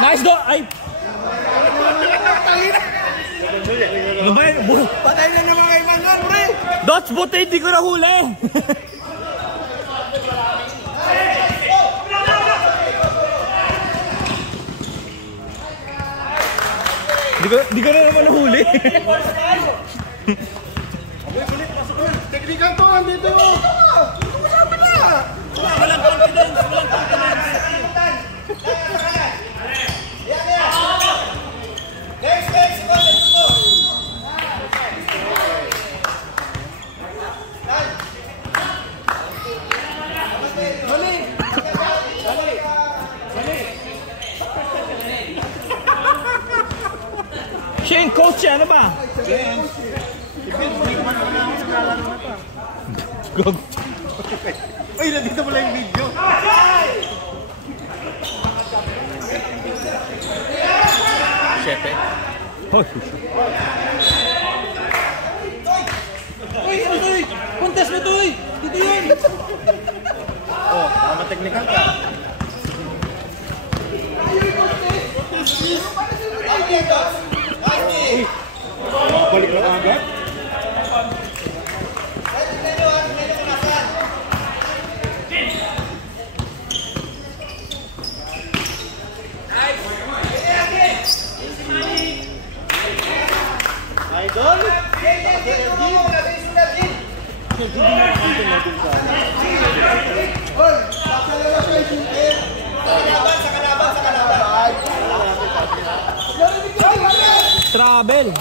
Nice do! Ay! Ano ba yun? Patay na naman kay Mangan, pre! Dots, buti hindi ko nahuli! Di ko na naman nahuli. Teknikan to, nandito yun! Kasama na! Walang confidence, walang confidence. Siya yung coach, ano ba? Gog. Uy, nandito mo lang yung video. Siyete. Uy, ano to? Puntas mo to, uy! Dito yun! Oh, baka mateknikan ka. Uy, balik na agad. Idol? Travel.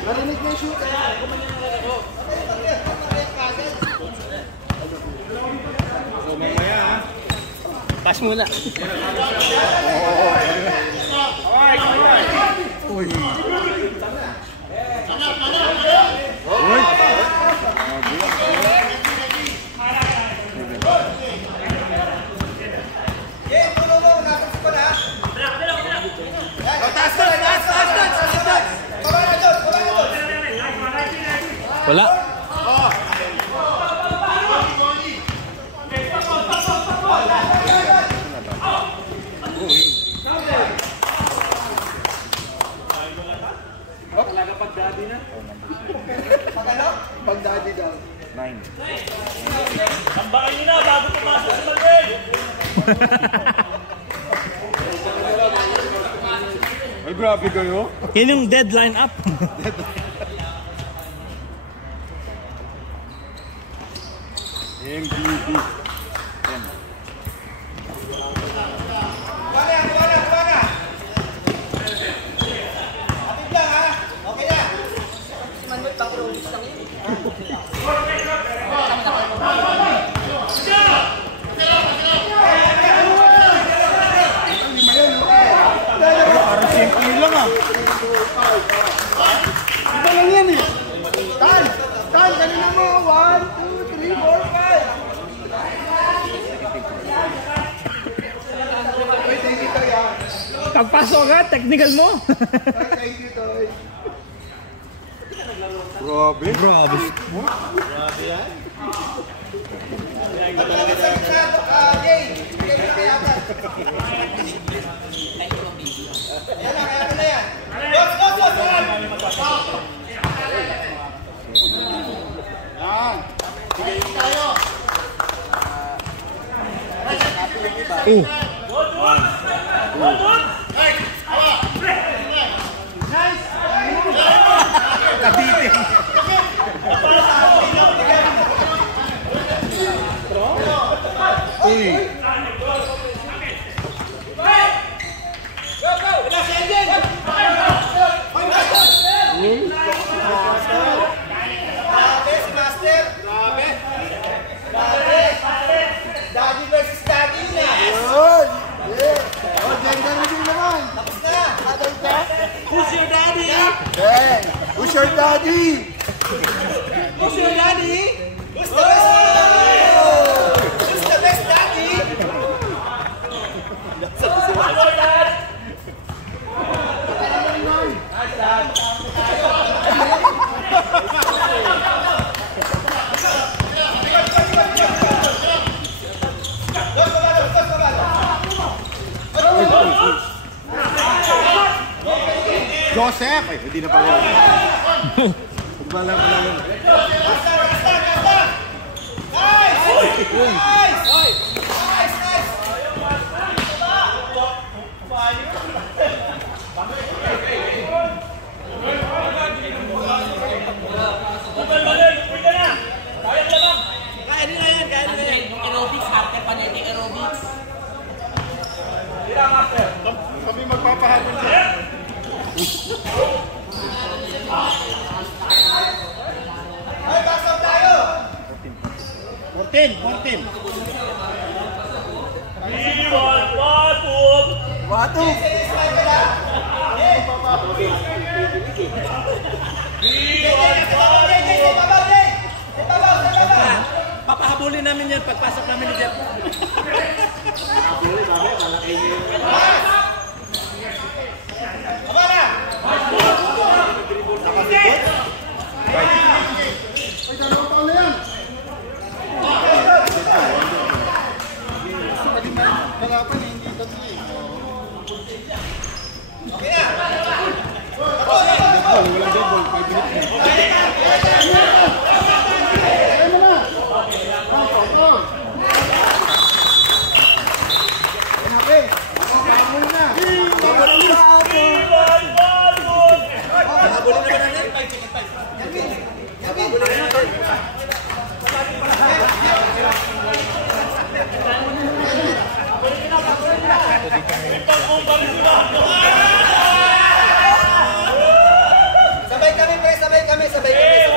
Narinig na yung shoot. So, mamaya ha. Pass muna. Uy. Uy. Wala. Talaga pag-daddy na? Pag-ano? Pag-daddy daw. 9. Sambahan nyo na bago pumasok sa Madrid! Ay, grabe kayo. Yun yung deadline up. MVP. Parang simple lang ah. Ito lang yan eh. Tan! Tan! Kanina mo! 1, 2, 3, 4, 5! Wait, thank you, Toy. Pagpasok ka, technical mo. Thank you, Toy. Grabe. Grabe. Grabe yan. Daddy versus daddy na. Yun! Yeah! Oh, gender reveal naman! Tapos na. Adult na. Who's your daddy? Hey! Who's your daddy? Who's your daddy? Who's the best daddy? Who's the best daddy? Joseph! Ay, hindi na pala. Wala. Aerobics, after panetic aerobics. Kami magpapahabol siya. 14. Watu. Papahabulin namin yan pagpasok namin ni Jeff.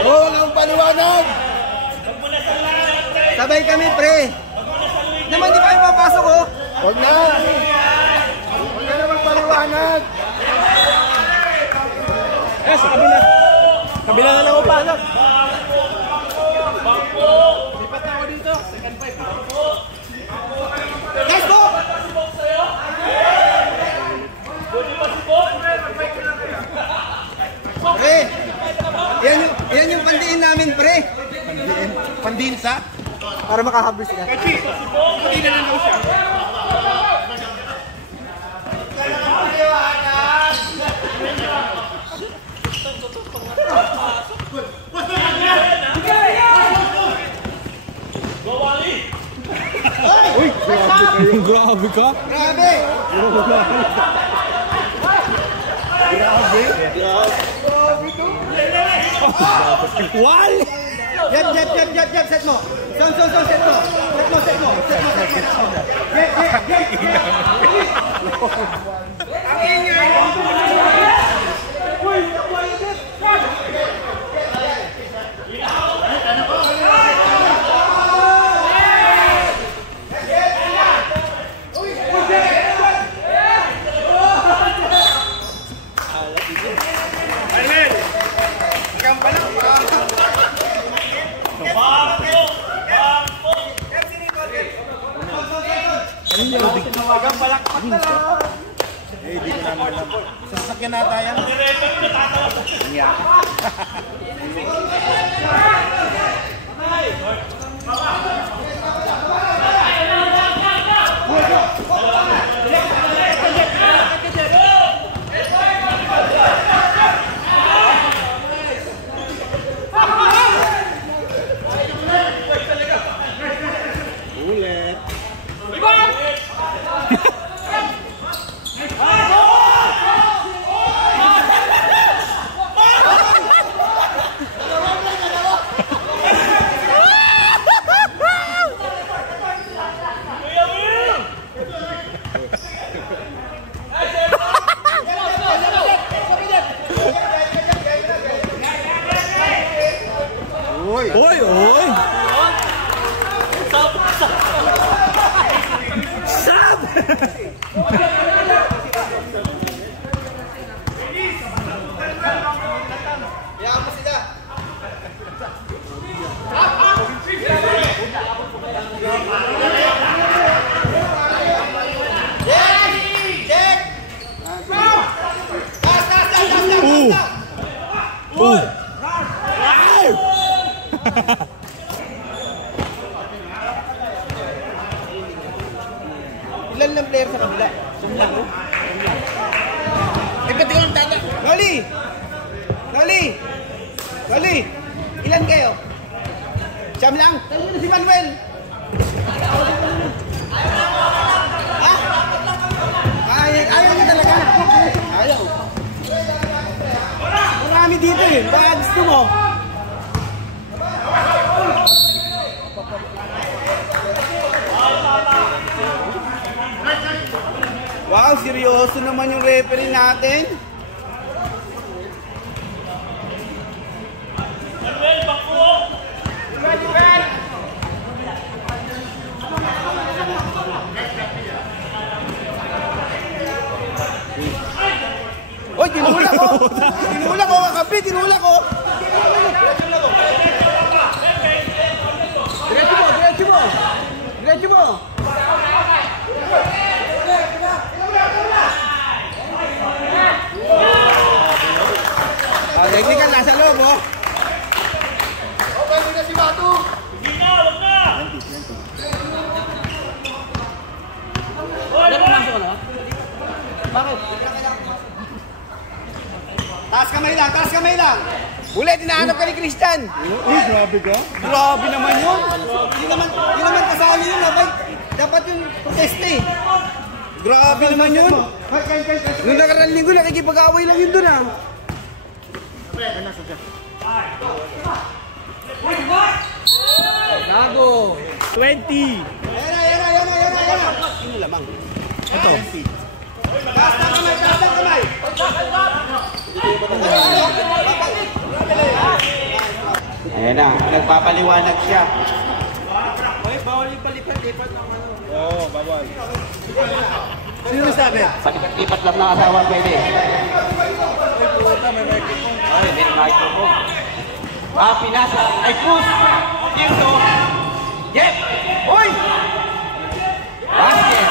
Oo, walang paliwanag! Sabay kami, pre. Naman di pa kayo papasok, oh. Huwag na! Huwag na naman paliwanag! Eh, sa kabila. Kabila na lang upasok. Lipat na ako dito. Second five. Let's go! Pre, yan yung pandiin namin, pre. Pandinsa? Para makahabol sila. Hindi na lang daw siya. Uy, grabe ka. Grabe! Wal! Jab, set mo. Son, set mo. Set mo. Ang ingay! Eh, di ko naman alam. Sasakyan nata yan. Ulit. Uy! Sab! Hayaan mo sila. Check! Ilan lang player sa kabila? Sumla ko. Eh, pati ko ang tanda. Noli! Noli! Noli! Ilan kayo? Siyam lang? Tayo na si Manuel! Ha? Ayaw niya talaga. Ayaw. Marami dito eh. Baka gusto mo. Wow, seryoso naman yung referee natin. Manuel, bako! Oy, tinula ko! Tinula ko, kakampi! Tinula ko! Diretso mo! Diretso mo! Diretso mo! Technical, nasa loob, oh! Okay, hindi na si Batu! Hindi na, wag na! Wala pumasok na? Bakit? Taas kamay lang, taas kamay lang! Ulit, hinahanap ka ni Christian! Uy, grabe ka. Grabe naman yun! Hindi naman kasali yun, abay! Dapat yung proteste eh! Grabe naman yun! Nung nakaraan linggo, nakikipag-away lang yun dun ah! Gago. 20. Ayan na! Sino lamang? Ito. Taas na kamay! Taas na kamay! Ayan na, nagpapaliwanag siya. Oy, bawal yung palipat-lipat ng ano. Oo, bawal. Sino sabi? Palipat-lipat lang ng asawa pwede. Ay, puta, may microphone. Ay, may microphone. Pinasa. Ay, Cruz! Dito! Yep! Uy! Basket!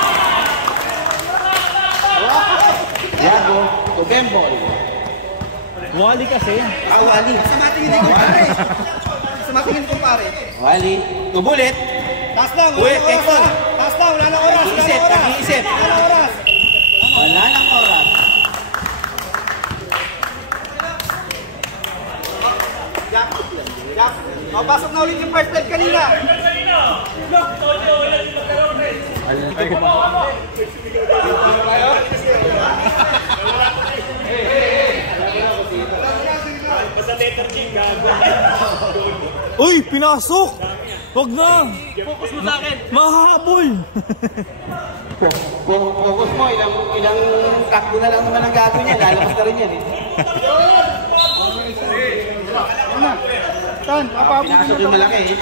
Yago, Tubembol. Wally kasi. Wally. Samatingin ko pare. Samatingin ko pare. Wally. Tubulit. Taas lang. Uy, Exxon. Taas lang. Wala na oras. Nag-iisip. Nag-iisip. Wala na oras. Wala na oras. O, pasok na ulit yung first leg kanina. Basta letter G, gago. Uy, pinasok! Wag na! Focus mo sa akin. Mahabol! Focus mo, ilang takbo na lang naman ang gagawin niya. Lalabas ka rin yan eh. Saan? Pinasok yung malaki eh.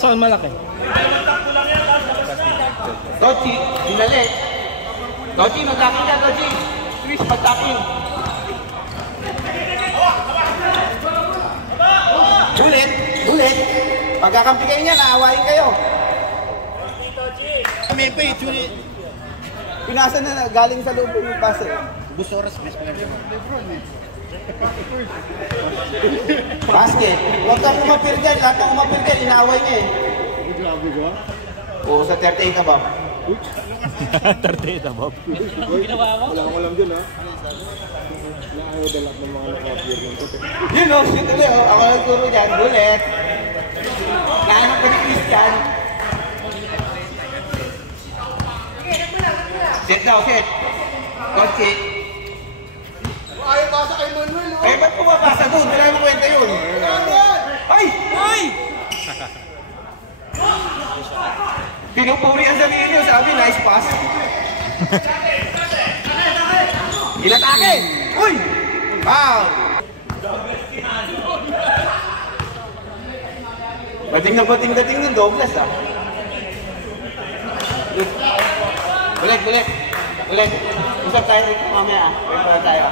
Saan malaki? Dochi, dinali. Dochi, mag-taking ka, Dochi. Twist, mag-taking. Ulit. Pagkakampi kayo niya, naawain kayo. May pay, ulit. Pinasa na galing sa loob yung pase. Busoras, best player. Basket. Huwag kang umapir dyan. Lahat ng umapir dyan, inaaway niya eh. Grabe ka? Oo, sa 38 ka ba? 38 Bob. Ginawa ko? Wala kang alam dyan ha? Naayaw na lahat ng mga nakapir ng kote. Yun o, shit ulit o. Ako nagturo dyan, bullet. Naanap ka ni Christian. Set daw, set. Kotse. Ayaw pasa kay Manuel o. Eh, ba't pumapasa doon? Wala mo kwenta yun. Ay! Ay! Pinupuri ang sarili niyo, sabi, nice pass. Inatake! Uy! Foul! Bating na bating dating ng Douglas ah. Ulit. Usap tayo dito mamaya ah. Pwede tayo.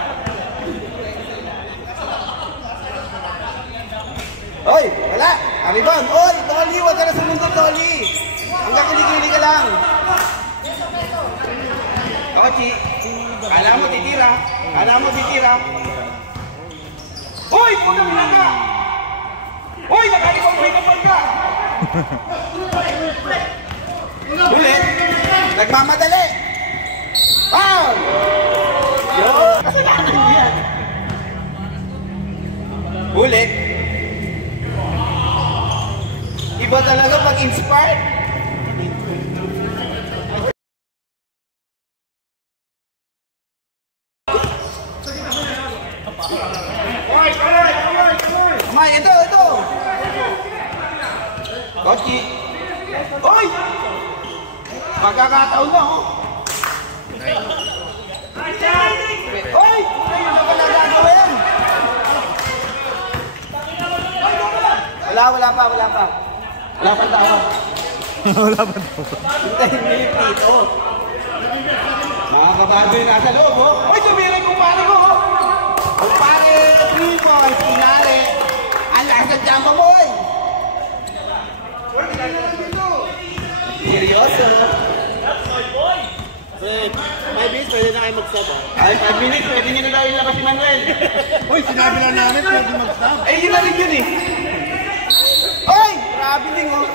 Oy! Wala! Rebound! Oy! Toli! Huwag ka na sumunod, Toli! Hanggang kilikili ka lang! Kochi! Kala mo titira! Uy! Puno mo ka! Uy! Nakalikot may kapal ka! Ulit! Nagmamadali! Foul! Yo! Kasalanan! Iba talaga pag inspired. Kamay, ito. Kochi. Oy! Magkakataon na, oh. Oy! Ayun na pala gagawin. Wala pa. Wala pa tawag. Hintayin mo yung dito. Mga kababoy nasa loob, oh. Oy, sumirin kumpare ko, oh. Kumpare, 3 points, pinali. Ang lakas ng jamba mo, oy. Seryoso, no? Fred, 5 minutes, pwede na kayo mag-stop, ah. Ay, 5 minutes, pwede nyo na daw ilabas si Manuel. Uy, sinabi lang namin, pwede mag-stop. Eh, yun na rin yun, eh. Oy! Grabe din, oh.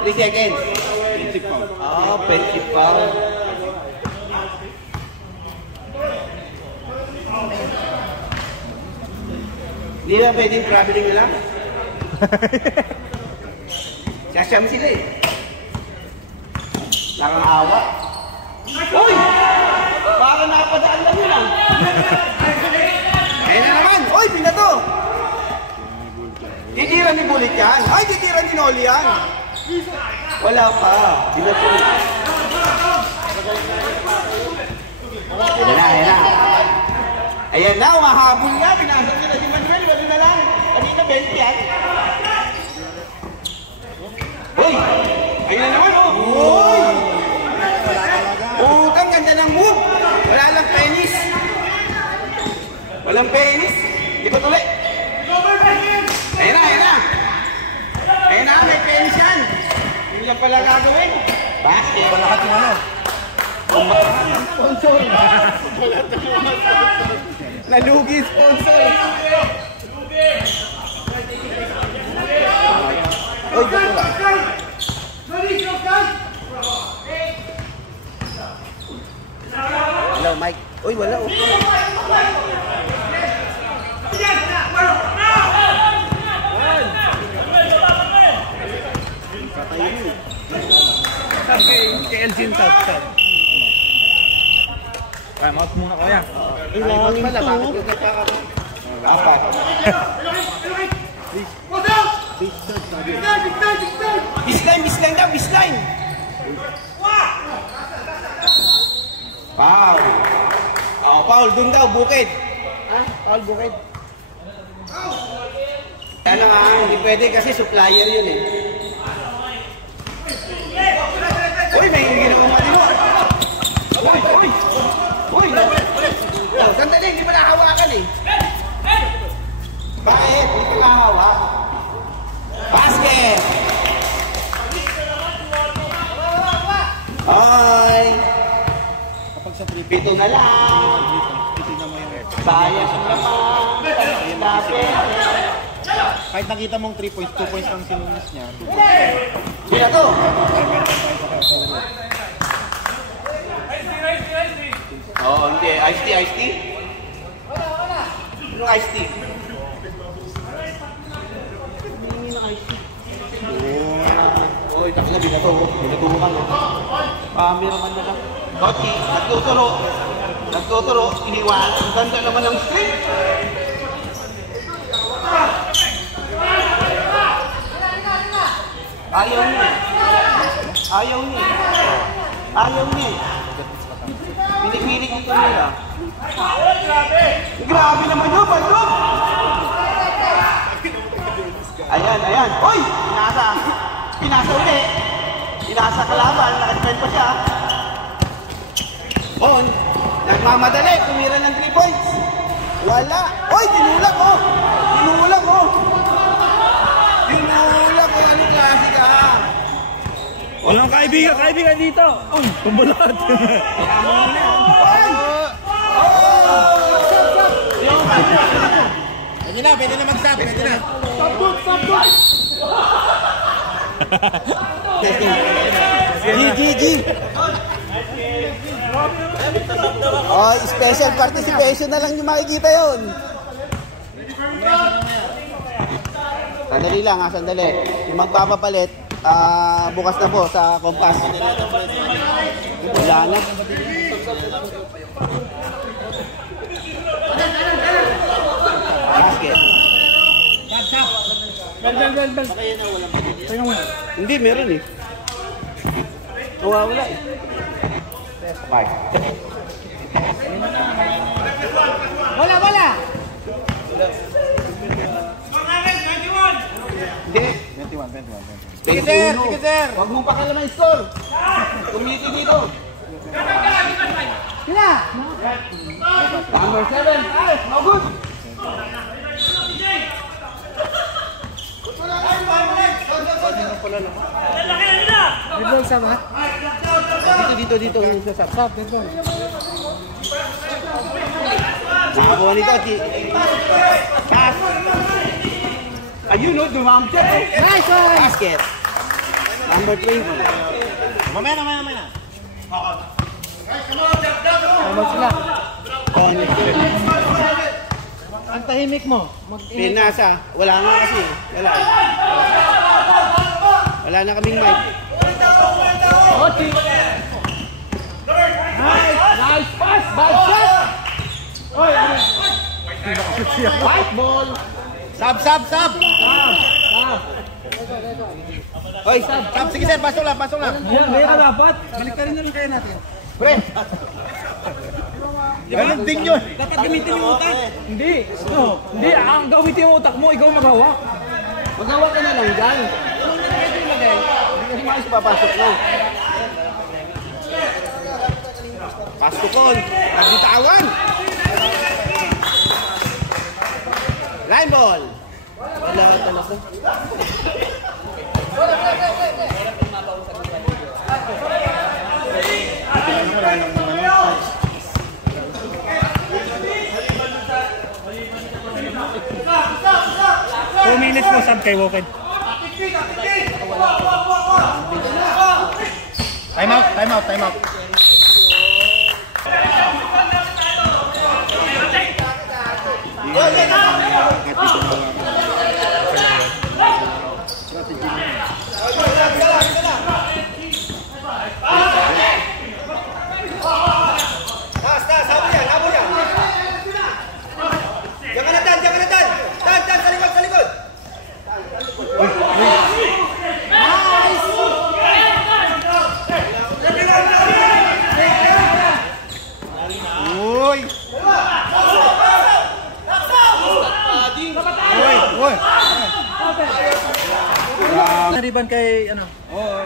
3 seconds. 20 pound. Oh, 20 pound. Hindi ba pwedeng traveling na lang? Sasiyam sila, eh. Nakang-awa. Uy! Baka napadaan lang yun, ah. Ayun na naman. Uy, pinato! Titira ni Bulit yan. Ay, titira ni Noli yan. Wala pa. Pinato. Ayan na. Ayan na, mahabol nga. Pinasok nila si Manuel. Wala na lang. Kanina, 20 yan. Uy! Ayun na naman, oh. Uy! Utang, ganda ng move. Wala lang penis. Walang penis. Di ba tuloy? Ayun na. Ayun na, may penis yan. Hindi lang pala gagawin. Basket. Lahat yung ano? Sponsor. Nalugi sponsor. Uy, dito lang. Hello, Mike. Uy, wala, oh. Kay Elgin Tapsat. Time out muna ko yan. Ilangin pala, bakit yung nagkakaroon? Apat. Bisline daw. Foul. Oh, foul dun daw, bukid. Ha? Foul, bukid. Ano nga, hindi pwede kasi supplier yun, eh. Uy, may ginagawa mo. Uy! Sandali, hindi mo nahawakan, eh. Bakit? Hindi mo nahawak. Basket! Hoy! Kapag sa free Pito na lang. titignan mo yung Sayang naman. Lapit. kahit nakita mong 3 points, 2 points ang sinunis niya. Hindi na to. Oo, hindi. Iced tea. Anong iced tea? Hindi na iced tea. Uy, takina, binatubukan. Cameraman na lang. Kochi, nagtuturo, iniwan. Ang ganda naman ng street. Ayaw niya. Pinipilit ito nila. Grabe naman yun, Bandung! Ayan. Uy! Pinasa ulit. Pinasa kalaban. Nakasipend pa siya. Oh, nagmamadali. Tumira ng 3 points. Wala. Uy! Tinulak, oh! Ano klase ka? Walang kaibigan dito. Kumbulat. Pwede na mag-stop, pwede na. G. Oh, special participation na lang yung makikita yun. Sandali lang ha, sandali. Yung magpapapalit, bukas na po sa Kompas. Wala na. Basket. Hindi, meron eh. Wala eh. Wala! Hindi. 21. Sige sir, sige sir. Huwag mong pakalaman yung score. Tumiti dito. Sila! Number 7. Ay, no good. Deadball sa ba? Dito. Sab, deadball. Nakakuha nito. Pass. Ayun o, dumamp siya. Nice one! Basket. Number 20. Mamaya na. Deadball sila. On. Ang tahimik mo. Pinasa. Wala nga kasi. Wala na kaming mic. Nice pass! Bad shot! White ball. Sub. Hoy, sub. Sige sir, pasok lang. Ayan, meron dapat. Balik ka rin na lang kaya natin. Pre. Ganun din yun. Dapat gamitin yung utak. Hindi. No. Hindi, ang gamitin yung utak mo, ikaw magawa. Magawa ka na lang dyan. Hindi kasi maayos papasok na. Pastukon. Nagbitawan. Line ball. Wala ka talaga. Two minutes mo sub kay Woken. Time out. Nariban kay ano?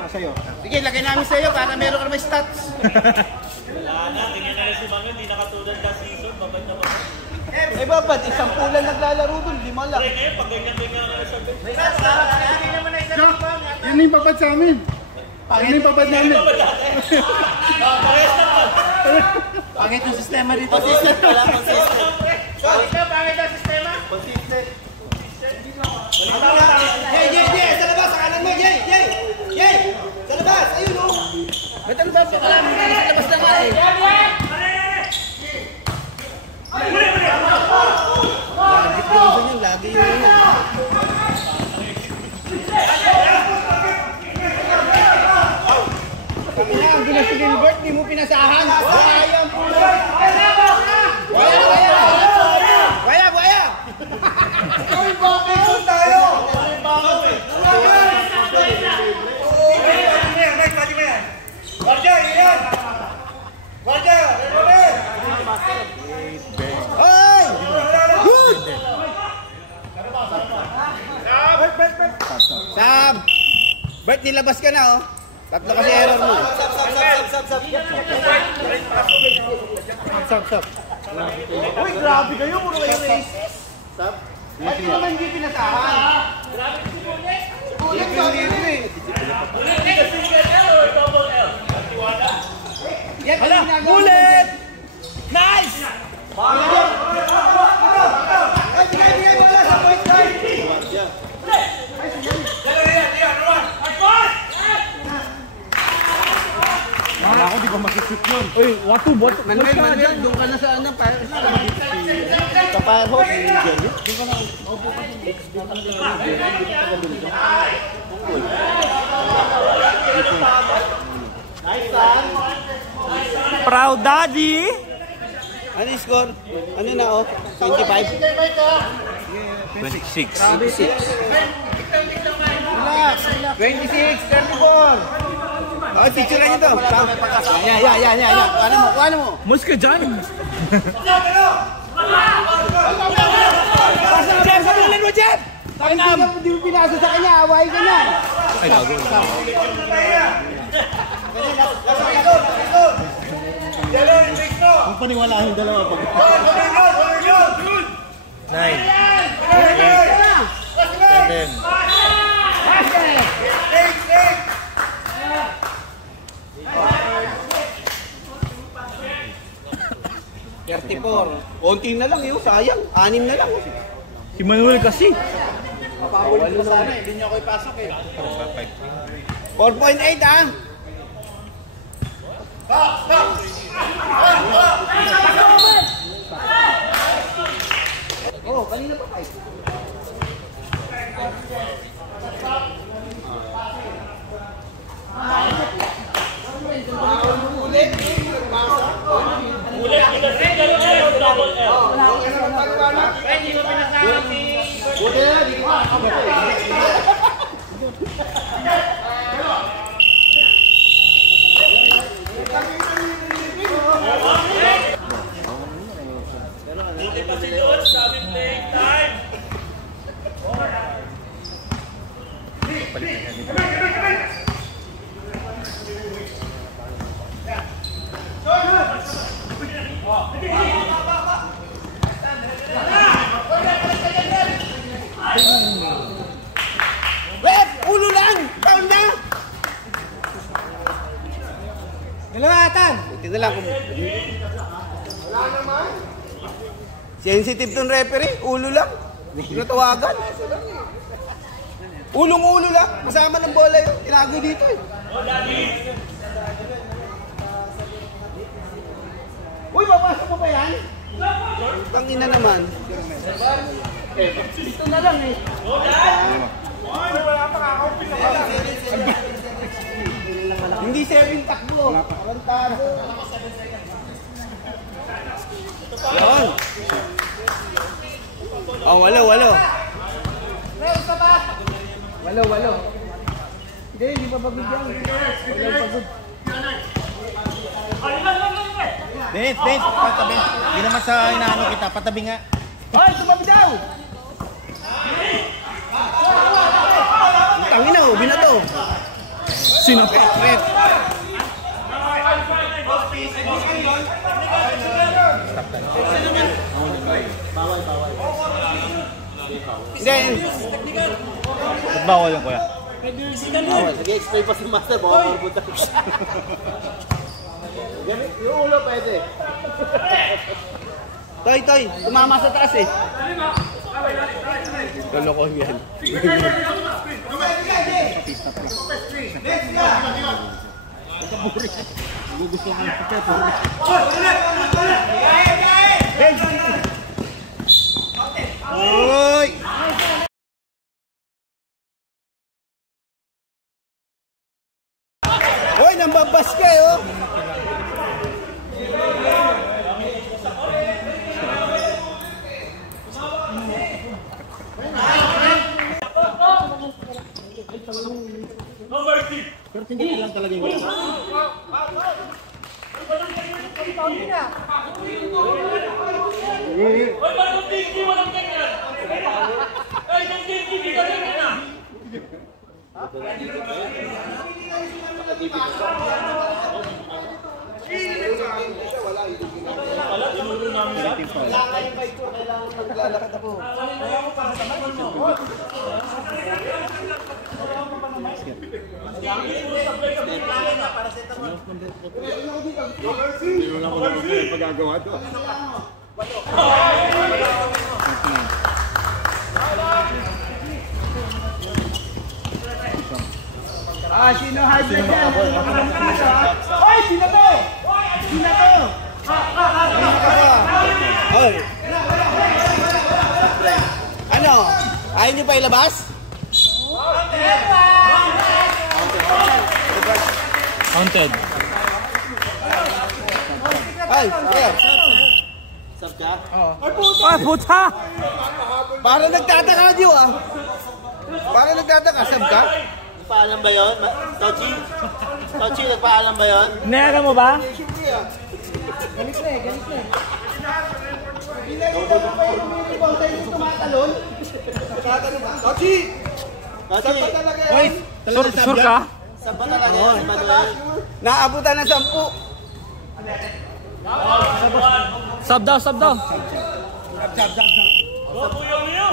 Sa'yo. Sige, lagay namin sa'yo para meron ka naman stats. Wala na, tingin na si Mangel, hindi nakatulad last season, babad na babad. Eh babad, isang pulan naglalaro dun, 5 lang. Ngayon, pag ganyan na sa bench. Yan yung babad sa amin. Yan yung babad namin. Parehas na pa. Pangit yung sistema dito. Consistent pala, consistent. Pangit ang sistema. Consistent. Jay, sa labas, sa kanan mo, Jay! Sa labas, ayun o! Ba't ang babak ka lang? Sa labas na nga eh! Lagi yun. Kami na, ang bilas si Gilbert, di mo pinasahan. Buhaya ang pulo. Buhaya! Ay, bakit yun tayo? Hoy! Good! Sab! Bert, nilabas ka na oh. Tatlo kasi error mo. Sab. Uy, grabe kayo. Puro kayo racist. Sab? Ay, naman hindi pinasahan. Ulit ba? Hala, ulit! Nice! Bigay mo lang sa point guard. Ako di ba makikita? Uy, watu, bot. Manuel, doon ka na sa ano, para Sa firehouse. Proud daddy! Ano yung score? Ano na oh? 25? 26. 26. Relax, relax. 26, 34. Oh, picturean nyo to. Yan. Kuha mo. Mas ka dyan! Pasa na sa bilan mo, Jeff! Hindi mo pinasa sa kanya, awahin ka niya. Ay, gago. Kung paniwalaan yung dalawa pag... 9. 34. Konti na lang yun, sayang. 6 na lang. Si Manuel kasi. Walo na sana, hindi niyo ako ipasok eh. 4.8 ah. Oh, kanina pa 5. Web, ulo lang! Taon na! Dalawatan! Buti na lang kung... Wala naman! Sensitive tong referee, ulo lang. Tinatawagan. Ulong-ulo lang. Masama ng bola yun. Tinago dito eh. Uy, papasok mo ba yan? Tangina naman. Dito na lang eh. Hindi 7 takbo. Tarantado. Yan. Oh, walo. Walo. Hindi pa pabigyan. Walang pagod. Dennis, patabi. Hindi naman sa inaano kita, patabi nga. Hoy, tumabi daw! Tangina oh, binato. Sino? Rep. Hindi. Ba't bawal yung kuya? Sige, explain pa si Master. Baka mabuta. Yung ulo pwede. Toy, tumama sa taas eh. Tolokon yan. Gugusto ka ng piket. Oy! Oy, nambabas ka eh, oh! Pero hindi lang talaga yung Naglalakad ako. Hindi mo lang ako naman pagagawa doon. Sino hard yan? Hoy, sino to? Hoy. Ano? Ayaw nyo pa ilabas? Counted. Ay, kaya. Sab ka? Ah, puta! Parang nagtataka nyo ah. Parang nagtataka, sab ka? Nagpaalam ba yun? Tochi? Tochi, nagpaalam ba yun? Nera mo ba? Galit na eh, galit na eh. Pinagkita pa yung uniform tayo yung tumatalon. Tochi! Tochi! Sab ba talaga yun? Sure ka? Sab ba talaga yun si Manuel? Naabutan ng 10. Sub daw, sub daw.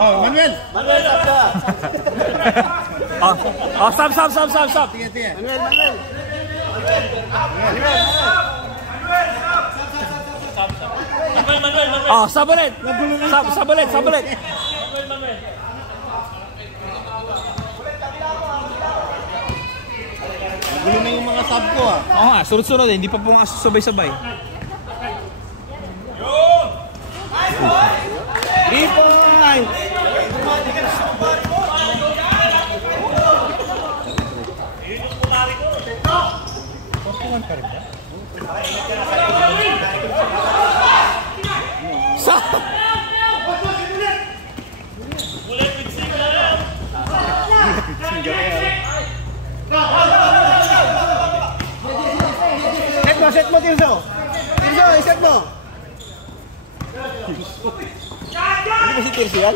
Oh, Manuel! Manuel, sab ka! Oh, sub. Manuel! Oh, sub ulit. Sub ulit. Gulo na yung mga sub ko ah. Oo nga, sunod-sunod eh. Hindi pa po nga sabay-sabay. 3 points! Set mo, Tirso! Tirso, iset mo! Hindi ba si Tirso yan?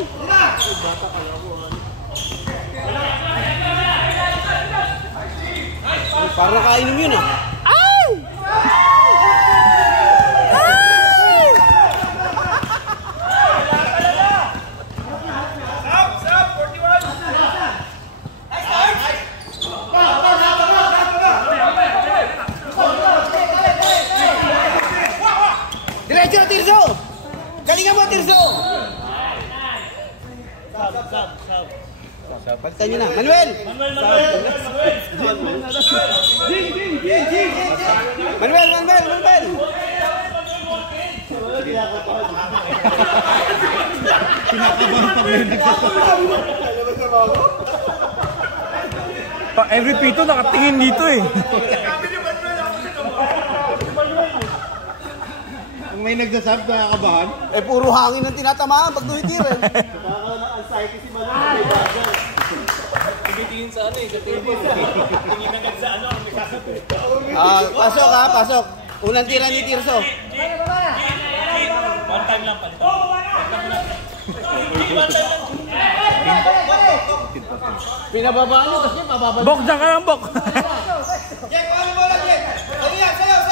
Parang nakainom yun ah. Ay! Diretso na Tirso! Galingan mo Tirso! Palitan nyo na. Manuel! Manuel! Every pito nakatingin dito eh. May nagsasab na kabahan? Eh, puro hangin ang tinatamaan pag duhitir eh. Baka na-anxiety si Manuel. Tumitingin sa ano eh, sa table. Tingin agad sa ano, may kasabi. Pasok ha, pasok. Unang tira ni Tirso. One time lang pala. Pinababa nyo kasi mababa. Bok, dyan ka lang, Bok. Jack, paano mo lang, Jack? Sayo!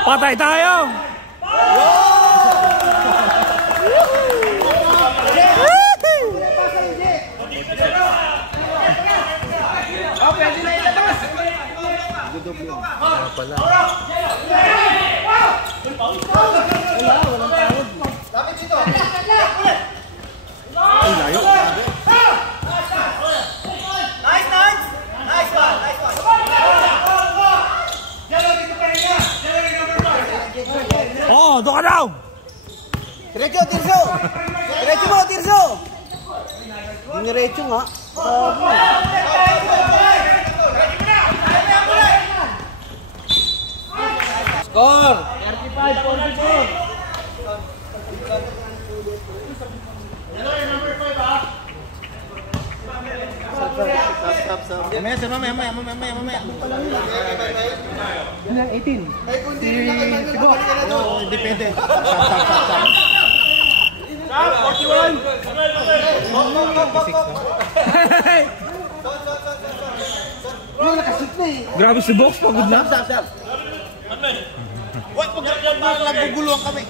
Patay tayo! Pwede na ilabas! Walang tawad. Lapit dito! Ay, layo. Nice one! Oh, doon ka daw! Diretso, Tirso! Diretso mo, Tirso! Diretso nga. Score! 35-44. Mamaya. Ano, 18? Ay, kung di rin na kayo balik ka na doon. Depende. Stop! 41! Ano, nakashoot na eh. Grabe si Box, pagod na. Stop. Wag, naguguluhan kami.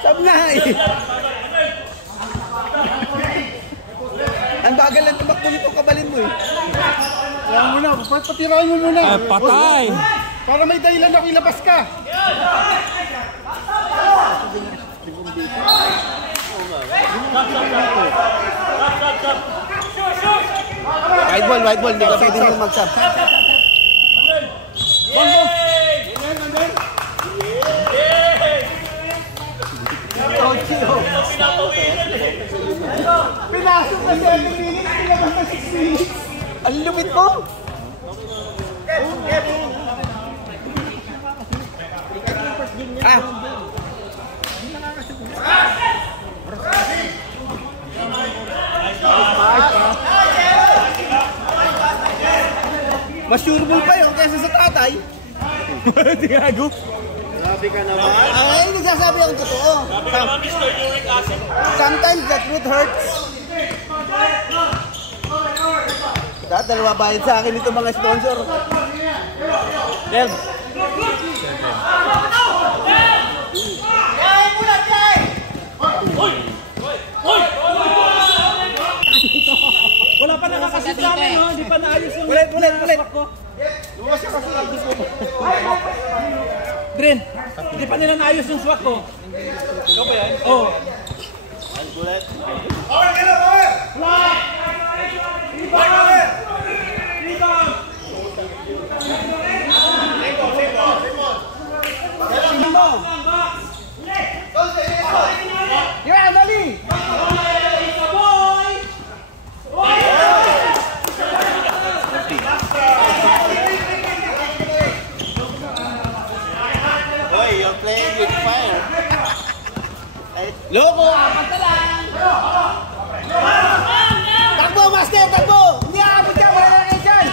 Stop na eh. Ang bagal lang tumakbo nito, kabalin mo eh. Kaya mo na, patirahin mo muna. Patay! Para may dahilan ako ilabas ka. White ball, hindi ka pwede yung mag-sub. pinapawilan eh. Pinasok na 7 minutes, pinabas na 6 minutes. Ang lupit mo! Mas sureball pa yun kaysa sa tatay. Tiago. Grabe ka naman. Ay, nagsasabi akong totoo. Sabi ka naman, Mr. Uric Acid. Sometimes the truth hurts. Dalawa bayad sa akin ito mga sponsor. Dev. Wala pa nakakasit sa amin, no? Hindi pa naayos yung... Ulit. Luwas ka kasi lang gusto mo. Green, hindi pa nila naayos yung swak ko. Ikaw ba yan? Oo. Bullet. Yeah, dali! Boy, you're playing with fire. Loko! Apat na lang! Takbo, master! Takbo! Hindi aabot ka! Wala na kayo dyan!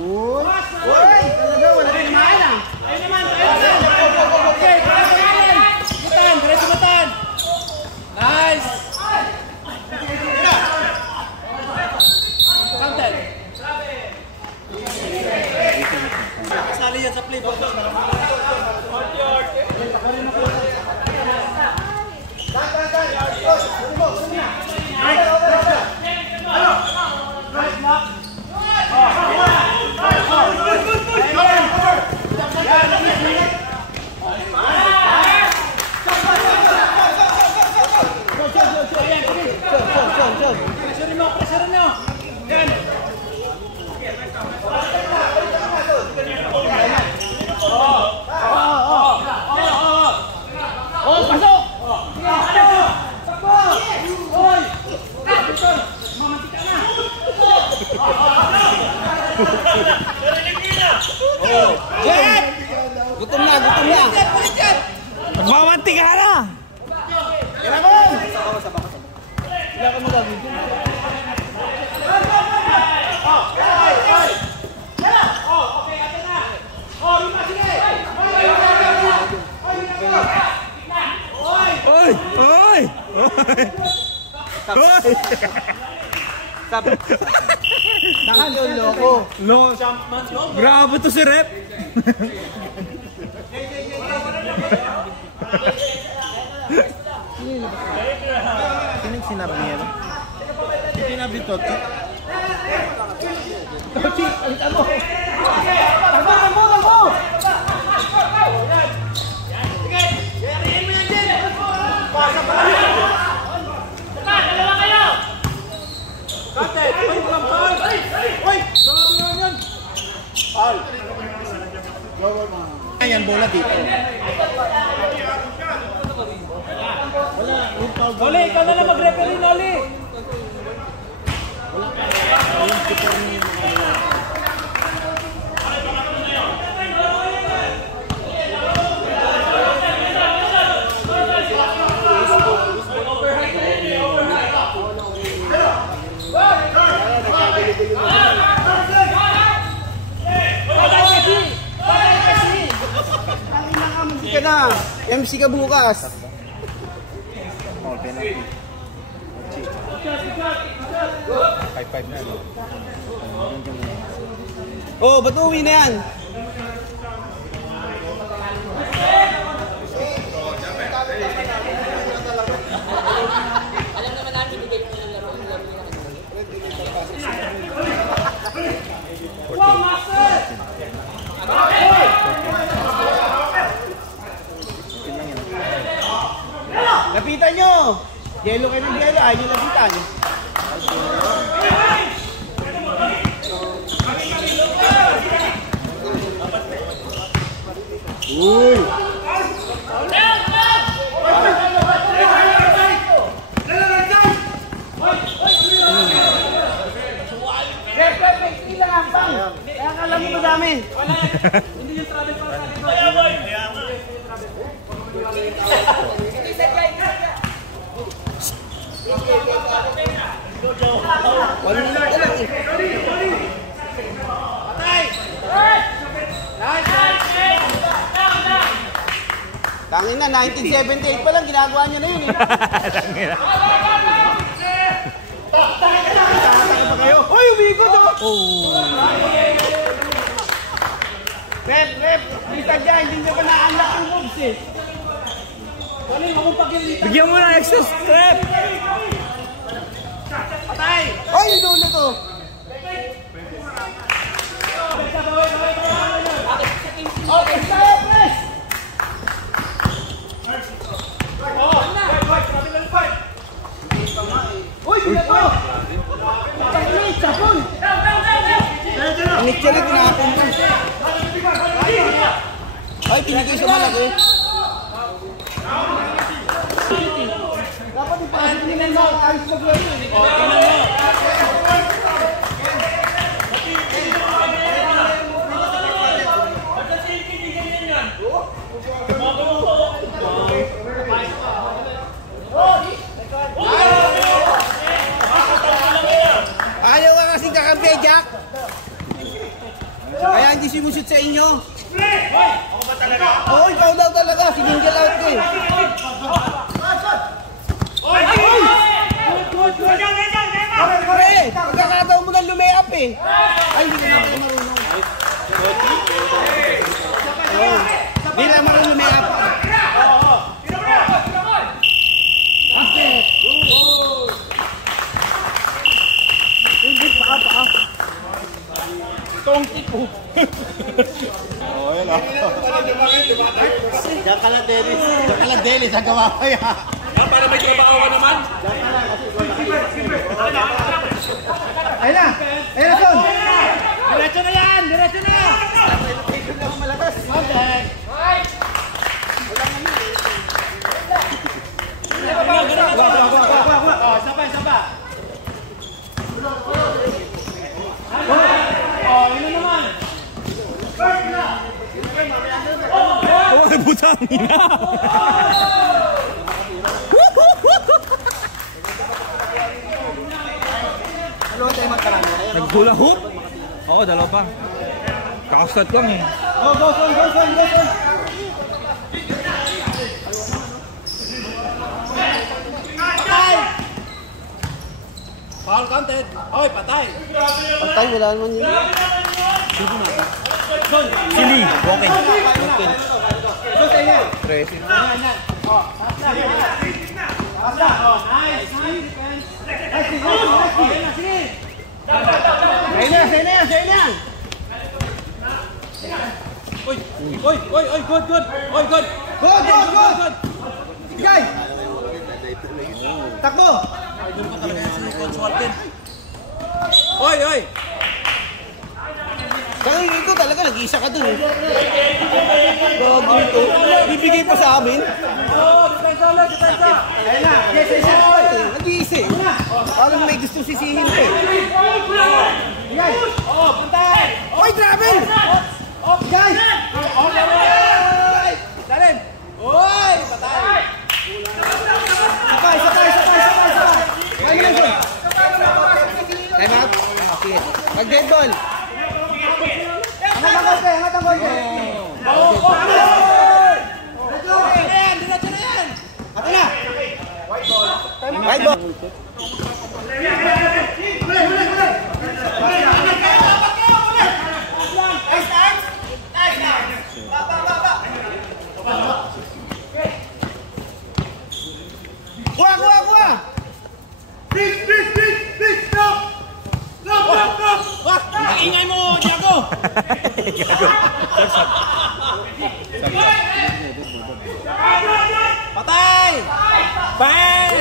Uy! Talaga, wala rin naman ah! Ayun naman! Okay, diretso matan! Nice! Counter! Kasali yan sa playbook. Pressure nyo! Yan! Oh, pasok! Jet! Gutom na! Magmamanti ka na! Kaya mo! Wala ka magagawin. Oy! Tangin yun, loko. Grabe to si Rep! Sinong sinabi niya? Sinabi to, Tochi! Alitan mo! Takbo! Ayan, bola dito. Oli, ikaw na lang mag-referee, Oli! Ka na! MC ka bukas! Oh, penalty. 5-5 na. Oh, ba't uwi na yan? Lapitan nyo! Yellow kayo ng yellow, ayaw nyo lapitan. Uy! akala mo madami. Hindi yung travel para sa akin. Kaya boy! Kaya nga. Tangin na, 1978 pa lang, ginagawa niya na yun eh. Uy, umigot ako! Rep, kita dyan, hindi nyo pa na-unlock ang moves eh. Bigyan mo na extra step! Patay! Uy, yung dulo to! Okay, stop, press! Uy, yun to! Taklit, sapon! Init yan, tinapon ka. Ay, pinigay sa malaki. Dapat ipasok nila na ayos maglaro. O, tingnan mo. Ayaw ka kasing kakampi, Jack. Kaya hindi simushoot sa inyo. Oo, ikaw daw talaga. Sininggal out ka eh. Pre, pagkakataon mo na lumayap eh. Ay, hindi ka na ako marunong. Hindi na marunong lumayap. Tong tipo. Oh, yun ah. Diyan ka lang, Dennis. Diyan ka lang, Dennis. Nagawa ko yan. Para may trabaho ka naman. Ayun na. Ayun na, Son. Diretso na yan! Diretso na! Sapa. Oh, yun naman. Oh, butang ina. Nag-hula hoop? Oo, dalawa pa. Kakastart lang eh. Go, Son. Foul counted. Oy, patay. Patay, wala naman yun. Sili, okay. Okay. Ayun na. Oy, good. Good. Sigay. Takbo. Oy. Kaya ito talaga, nag-iisa ka dun eh. Bago ito. Bibigay pa sa amin. Ayun na. Yes. Nag-iisa eh. Parang may gusto sisihin pa eh. Sigay. Pantay. Oy, travel! Sigay! Dalim. Oy, patay. Sakay! Kaya mo lang, Son. Time out. Sige. Mag-dead ball. Angat ang gol. Diretso na yan. Ato na. White ball. Kuha! Ang ingay mo, Diago. Patay! Bang!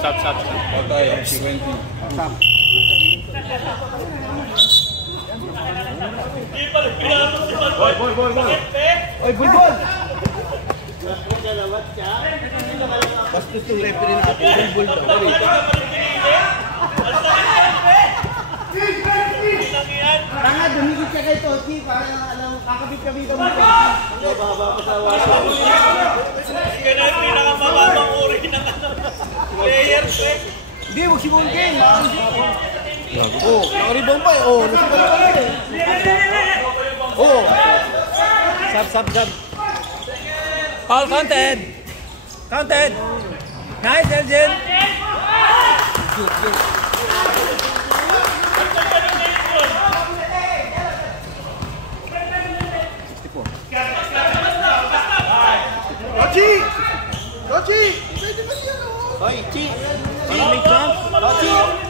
Sap. Okay, 20. Oy, bulbol! Bastos yung referee natin. Yung bulldog. Tanga, dumigit ka kay Tochi para alam, kakabit-kabit mo. Hindi, baba pa sa wala. Sige na yung pinakamababang uri ng players eh. Hindi, huwag si Monken. Oh, nakaribang pa eh. Oh, nasipal pa eh. Oh. Sub. All counted. Counted. Nice, Elgin. Tochi! Pwede ba siya, no? Hoy, Chi.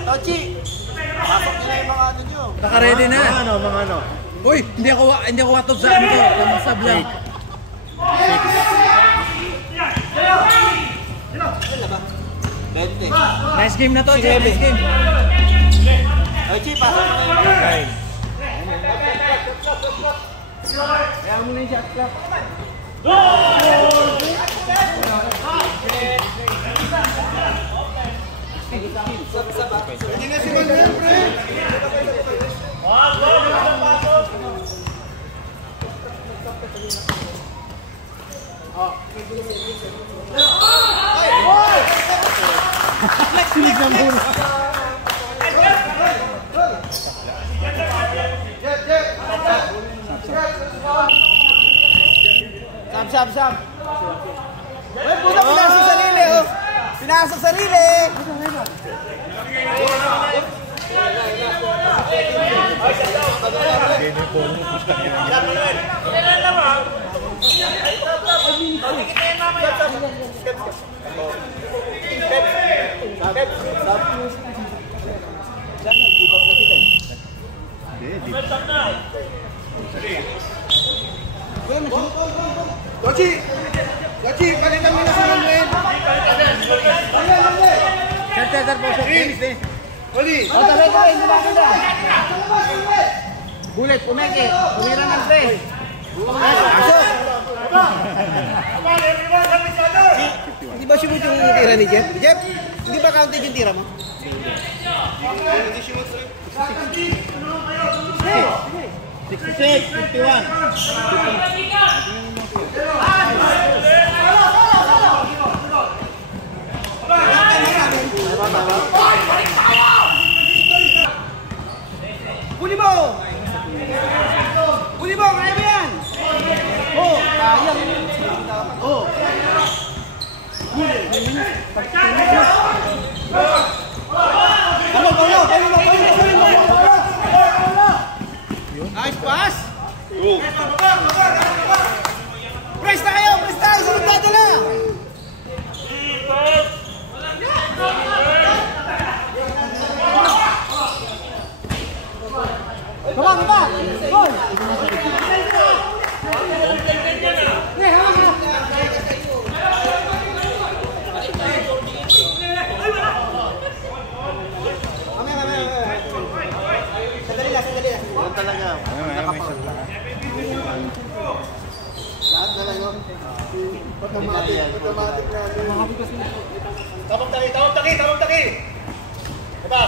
Tochi. Pasok nyo na yung mga ano nyo. Naka-ready na. Mga ano. Uy, hindi ako watop sa ano ko. Tamang sub lang. Nice game na to, Chi. Nice game. Hoy, Chi, pasok nyo na yung mga. Okay. Kaya mo na yung shot clock. Hindi na si Monken, pre! Sab. Ay, puta, pinasok sarili, oh. Pinasok sarili. Tochi, palitan mo na si Manuel. Sir, po. Oli. Bulet, pumeke. Pumira ng tres. Hindi ba shoot yung tira ni Jeff? Jeff, hindi ba counted yung tira mo? Huli mo! Kaya mo yan! Oh, kaya. Oh. Nice pass! Press na kayo! Sunod natin na! Come on! Goal! Sandali lang. Ano talaga? Nakapaw. Lahat na lang yun. Automatic na. Tawag taki! Diba?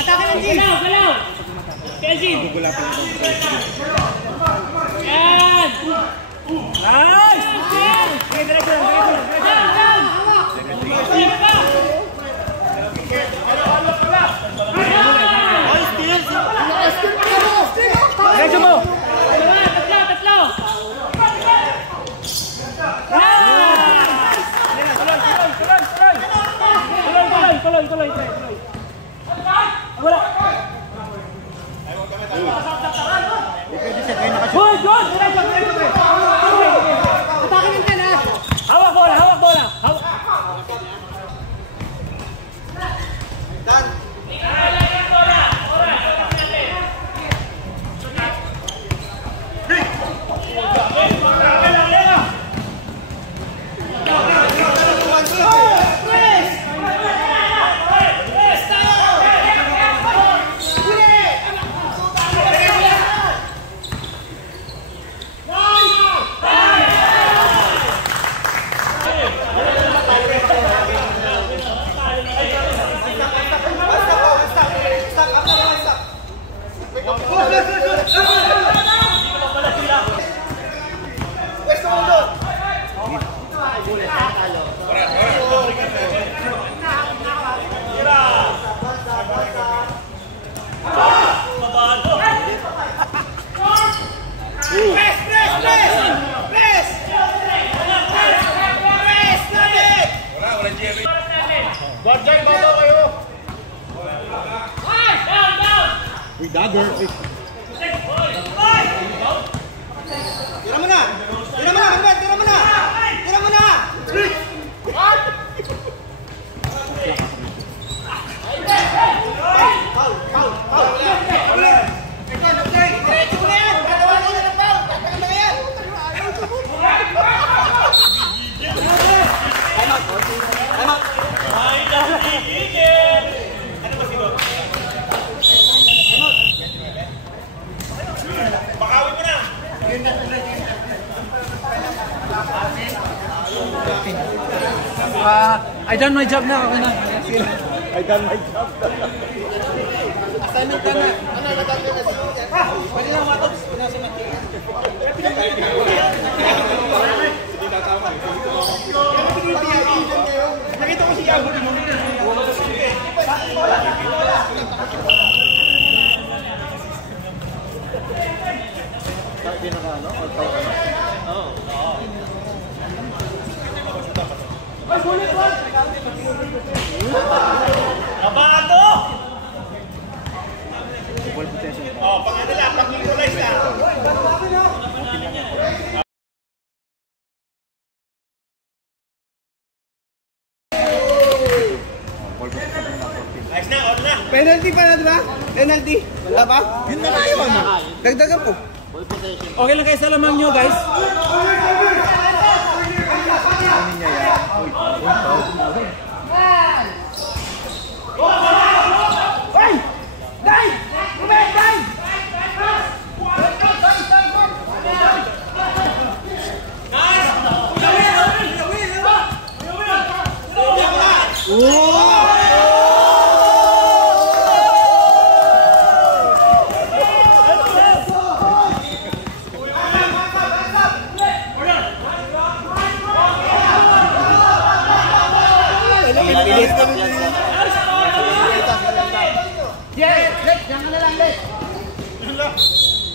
Atake ng G! Galaw! Kelvin! Yan! Nice! Diretso lang! Diretso mo! Tatlo! Tuloy! Wala! Good! Atake ng 10 ha! Hawak bola! Uy, dagger. Tira mo na! Tira mo na, Manuel! Tira mo na! Tira mo na! Ay, nahihigil! Ano ba siguro? Bakawin mo na! I done my job na. Okay na. I done my job. Assignment ka na. Ano, natanggal na siya? Pwede lang matapos. Nakita ko si Yabo din mo. Kabato! Oh, pang-ano lang, pang-neutralize lang. Ayos na, on na. Penalty pa na, di ba? Penalty. Wala ba? Yun na nga yun. Dagdagan po. Okay lang kayo sa lamang nyo, guys.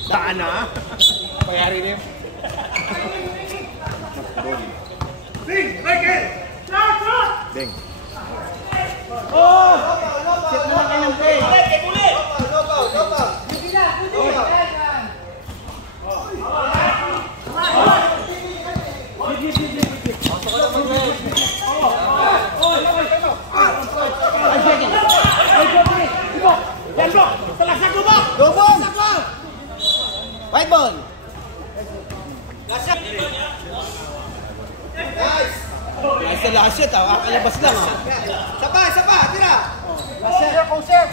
Saan na? Payari niyo. Bing! Set na lang kayo ng play. Dobong! White ball! Nice na last shot, kalabas lang. Sapa, tira! Last shot!